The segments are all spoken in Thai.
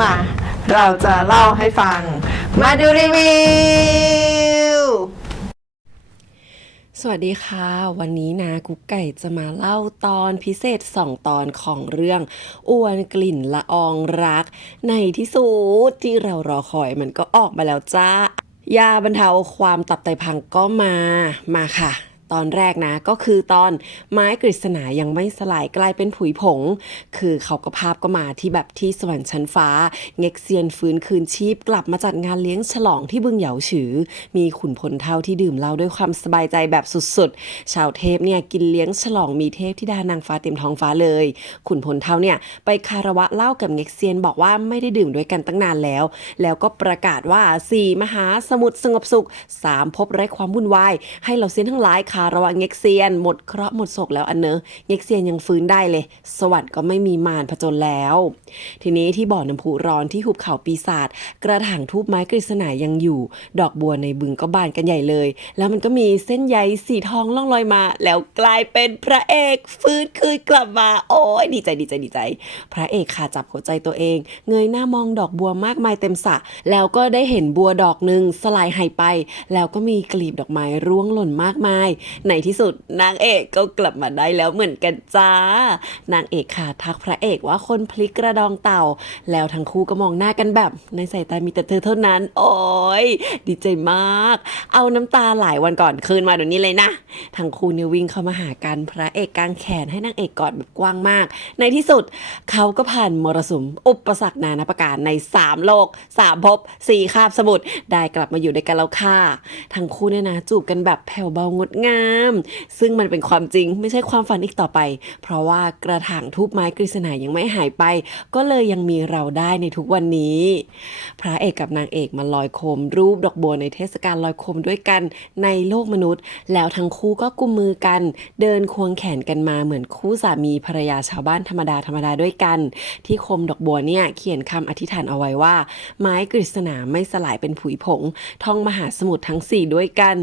มา เราจะเล่าให้ฟัง มาดูรีวิว สวัสดีค่ะ วันนี้นะกุ๊กไก่จะมาเล่าตอนพิเศษ 2 ตอนของเรื่องอ้วนกลิ่นละอองรัก ในที่สุดที่เรารอคอยมันก็ออกมาแล้วจ้ายาบรรเทาความตับไตพังก็มามาค่ะ ตอนแรกนะก็คือตอนไม้กฤษณายังไม่สลายกลายเป็นผุยผง คือเขาก็ภาพก็มาที่แบบที่สวรรค์ชั้นฟ้า เง็กเซียนฟื้นคืนชีพ กลับมาจัดงานเลี้ยงฉลองที่บึงเหยาฉือ มีขุนพลเท่าที่ดื่มเหล้าด้วยความสบายใจแบบสุดๆ ชาวเทพเนี่ยกินเลี้ยงฉลองมีเทพที่ดานางฟ้าเต็มท้องฟ้าเลย ขุนพลเท่าเนี่ยไปคารวะเหล้ากับเง็กเซียนบอกว่าไม่ได้ดื่มด้วยกันตั้งนานแล้ว แล้วก็ประกาศว่าสี่มหาสมุทรสงบสุขสามภพไร้ความวุ่นวายให้เราเซียนทั้งหลายครวะเง็กเซียน หมดเคราะห์หมดโศกแล้วอันเนอะเง็กเซียนยังฟื้นได้เลย สวรรค์ก็ไม่มีมารผจญแล้ว ทีนี้ที่บ่อน้ำพุร้อนที่หุบเขาปีศาจกระถางทูบไม้กฤษณายังอยู่ ดอกบัวในบึงก็บานกันใหญ่เลย แล้วมันก็มีเส้นใยสีทองล่องลอยมา แล้วกลายเป็นพระเอกฟื้นคืนกลับมา โอ้ยดีใจดีใจดีใจ พระเอกค่ะจับหัวใจตัวเอง เงยหน้ามองดอกบัวมากมายเต็มสระแล้วก็ได้เห็นบัวดอกหนึ่งสลายหายไป แล้วก็มีกลีบดอกไม้ร่วงหล่นมากมายในที่สุดนางเอกก็กลับมาได้แล้วเหมือนกันจ้า นางเอกค่ะทักพระเอกว่าคนพลิกกระดองเต่า แล้วทั้งคู่ก็มองหน้ากันแบบ ในสายตามีแต่เธอเท่านั้น โอ้ยดีใจมาก เอาน้ำตาหลายวันก่อนคืนมาเดี๋ยวนี้เลยนะ ทั้งคู่เนี่ยวิ่งเข้ามาหากันพระเอกกางแขนให้นางเอกกอดแบบกว้างมาก ในที่สุดเขาก็ผ่านมรสุมอุปสรรคนานาประการใน 3 โลก 3 ภพ4คาบสมุทรได้กลับมาอยู่ด้วยกันแล้วค่ะ ทั้งคู่เนี่ยนะ จูบกันแบบแผ่วเบางดงามซึ่งมันเป็นความจริงไม่ใช่ความฝันอีกต่อไป เพราะว่ากระถางทูบไม้กฤษณายังไม่หายไป ก็เลยยังมีเราได้ในทุกวันนี้ พระเอกกับนางเอกมาลอยโคม รูปดอกบัวในเทศกาลลอยโคมด้วยกันในโลกมนุษย์ แล้วทั้งคู่ก็กุมมือกัน เดินควงแขนกันมาเหมือนคู่สามีภรรยาชาวบ้านธรรมดาธรรมดาด้วยกัน ที่โคมดอกบัวเนี่ยเขียนคำอธิษฐานเอาไว้ว่า ไม้กฤษณาไม่สลายเป็นผุยผงท่องมหาสมุทรทั้งสี่ด้วยกัน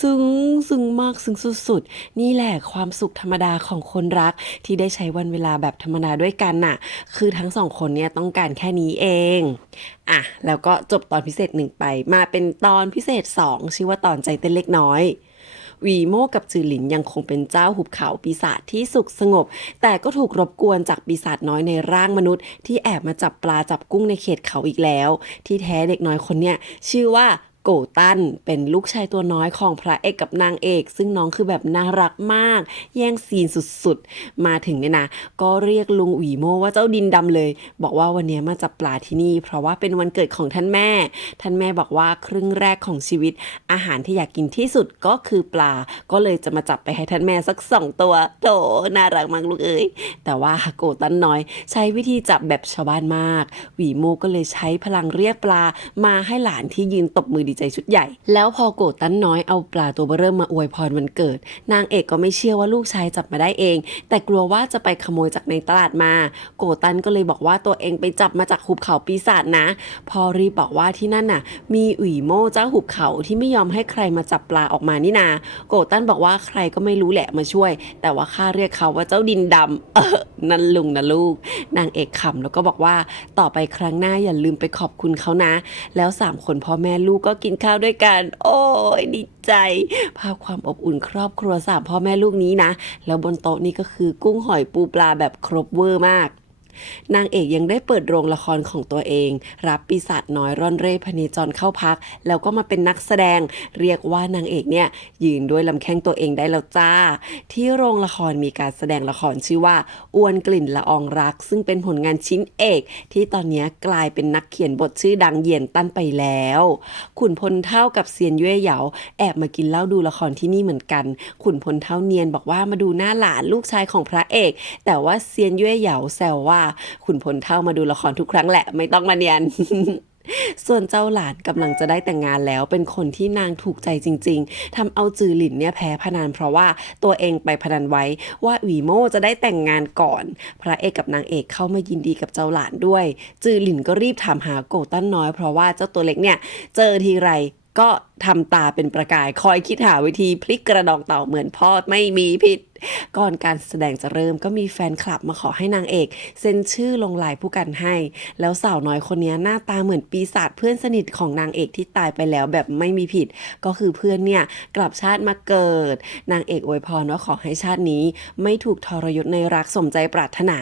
ซึ้งซึ้งมากซึ้งสุดๆ นี่แหละความสุขธรรมดาของคนรักที่ได้ใช้วันเวลาแบบธรรมดาด้วยกันน่ะ คือทั้งสองคนเนี่ยต้องการแค่นี้เองอะแล้วก็จบตอนพิเศษหนึ่งไป มาเป็นตอนพิเศษ 2 ชื่อว่าตอนใจเต้นเล็กน้อยวีโมกับจือหลินยังคงเป็นเจ้าหุบเขาปีศาจที่สุขสงบ แต่ก็ถูกรบกวนจากปีศาจน้อยในร่างมนุษย์ ที่แอบมาจับปลาจับกุ้งในเขตเขาอีกแล้ว ที่แท้เด็กน้อยคนเนี้ยชื่อว่า โกตันเป็นลูกชายตัวน้อยของพระเอกกับนางเอก ซึ่งน้องคือแบบน่ารักมาก แย่งซีนสุดๆ มาถึงเนี่ยนะ ก็เรียกลุงหวีโมว่าเจ้าดินดำเลย บอกว่าวันนี้มาจับปลาที่นี่ เพราะว่าเป็นวันเกิดของท่านแม่ ท่านแม่บอกว่าครึ่งแรกของชีวิต อาหารที่อยากกินที่สุดก็คือปลา ก็เลยจะมาจับไปให้ท่านแม่สักสองตัวโถน่ารักมากลูกเอ้ยแต่ว่าโกตันน้อย ใช้วิธีจับแบบชาวบ้านมากหวีโมก็เลยใช้พลังเรียกปลามาให้หลานที่ยืนตบมือดีใจชุดใหญ่ แล้วพอโกตันน้อยเอาปลาตัวเบอเริ่มมาอวยพรวันเกิด นางเอกก็ไม่เชื่อว่าลูกชายจับมาได้เอง แต่กลัวว่าจะไปขโมยจากในตลาดมา โกตันก็เลยบอกว่าตัวเองไปจับมาจากหุบเขาปีศาจนะ พอรีบบอกว่าที่นั่นน่ะ มีอุ๋ยโม่เจ้าหุบเขาที่ไม่ยอมให้ใครมาจับปลาออกมานี่นา โกตันบอกว่าใครก็ไม่รู้แหละมาช่วย แต่ว่าข้าเรียกเขาว่าเจ้าดินดำเออนั่นลุงนะลูก นางเอกขำแล้วก็บอกว่าต่อไปครั้งหน้าอย่าลืมไปขอบคุณเขานะ แล้วสามคนพ่อแม่ลูกก็กินินข้าวด้วยกัน โอ้ยดีใจ ภาพความอบอุ่นครอบครัวสามพ่อแม่ลูกนี้นะ แล้วบนโต๊ะนี่ก็คือกุ้งหอยปูปลาแบบครบเวอร์มาก นางเอกยังได้เปิดโรงละครของตัวเอง รับปีศาจน้อยร่อนเร่พเนจรเข้าพัก แล้วก็มาเป็นนักแสดง เรียกว่านางเอกเนี่ยยืนด้วยลำแข้งตัวเองได้แล้วจ้า ที่โรงละครมีการแสดงละครชื่อว่าอ้วนกลิ่นละอองรัก ซึ่งเป็นผลงานชิ้นเอก ที่ตอนนี้กลายเป็นนักเขียนบทชื่อดังเหยียนตั้นไปแล้ว ขุนพลเท่ากับเซียนเย่เหยาแอบมากินเหล้าดูละครที่นี่เหมือนกัน ขุนพลเท่าเนียนบอกว่ามาดูหน้าหลานลูกชายของพระเอก แต่ว่าเซียนเย่เหยาแซวว่าขุนพลเท่ามาดูละครทุกครั้งแหละ ไม่ต้องมาเนียนส่วนเจ้าหลานกำลังจะได้แต่งงานแล้วเป็นคนที่นางถูกใจจริง ๆทำเอาจือหลินเนี่ยแพ้พนันเพราะว่าตัวเองไปพนันไว้ว่าหวีโม่จะได้แต่งงานก่อน พระเอกกับนางเอกเข้ามายินดีกับเจ้าหลานด้วย จือหลินก็รีบถามหาโกตันน้อยเพราะว่าเจ้าตัวเล็กเนี่ยเจอทีไรก็ ทำตาเป็นประกายคอยคิดหาวิธีพลิกกระดองเต่าเหมือนพ่อไม่มีผิด ก่อนการแสดงจะเริ่มก็มีแฟนคลับมาขอให้นางเอกเซ็นชื่อลงลายผู้กันให้ แล้วสาวน้อยคนนี้หน้าตาเหมือนปีศาจเพื่อนสนิทของนางเอกที่ตายไปแล้วแบบไม่มีผิด ก็คือเพื่อนเนี่ยกลับชาติมาเกิด นางเอกอวยพรว่าขอให้ชาตินี้ ไม่ถูกทรยศในรักสมใจปรารถนา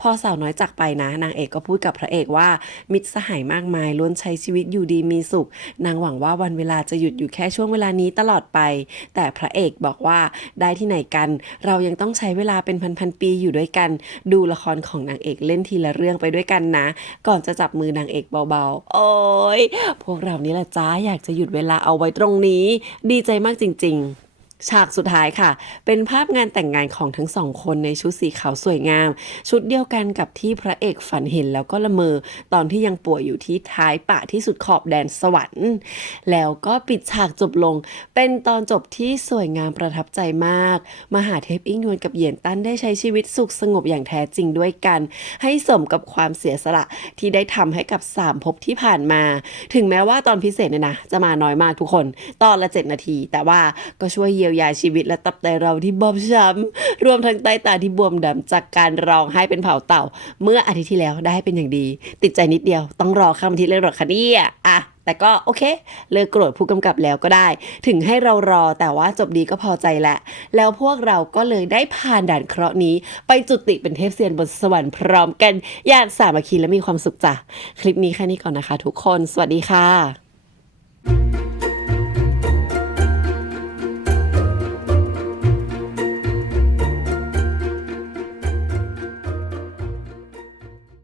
พอสาวน้อยจากไปนะ นางเอกก็พูดกับพระเอกว่า มิตรสหายมากมายล้วนใช้ชีวิตอยู่ดีมีสุข นางหวังว่าวันเวลาจะหยุดอยู่แค่ช่วงเวลานี้ตลอดไป แต่พระเอกบอกว่าได้ที่ไหนกัน เรายังต้องใช้เวลาเป็นพันๆปีอยู่ด้วยกัน ดูละครของนางเอกเล่นทีละเรื่องไปด้วยกันนะ ก่อนจะจับมือนางเอกเบาๆ โอ้ยพวกเรานี่แหละจ้าอยากจะหยุดเวลาเอาไว้ตรงนี้ ดีใจมากจริง ๆ ฉากสุดท้ายค่ะ เป็นภาพงานแต่งงานของทั้งสองคนในชุดสีขาวสวยงาม ชุดเดียวกันกับที่พระเอกฝันเห็นแล้วก็ละเมอ ตอนที่ยังป่วยอยู่ที่ท้ายป่าที่สุดขอบแดนสวรรค์ แล้วก็ปิดฉากจบลง เป็นตอนจบที่สวยงามประทับใจมาก มหาเทพอิงยวนกับเหยียนตั้นได้ใช้ชีวิตสุขสงบอย่างแท้จริงด้วยกัน ให้สมกับความเสียสละที่ได้ทำให้กับสามภพที่ผ่านมา ถึงแม้ว่าตอนพิเศษเนี่ยนะจะมาน้อยมากทุกคน ตอนละ 7 นาที แต่ว่าก็ช่วยเยียวยาชีวิตและตับไตเราที่บอบช้ำรวมทั้งใต้ตาที่บวมดำจากการร้องไห้เป็นเผาเต่า เมื่ออาทิตย์ที่แล้วได้เป็นอย่างดี ติดใจนิดเดียวต้องรอข้ามอาทิตย์เลยหรอคะเนี่ยอะแต่ก็โอเค เลิกโกรธผู้กำกับแล้วก็ได้ ถึงให้เรารอแต่ว่าจบดีก็พอใจแหละ แล้วพวกเราก็เลยได้ผ่านด่านเคราะห์นี้ ไปจุติเป็นเทพเซียนบนสวรรค์พร้อมกันอย่างสามัคคีและมีความสุขจ้ะ คลิปนี้แค่นี้ก่อนนะคะทุกคน สวัสดีค่ะ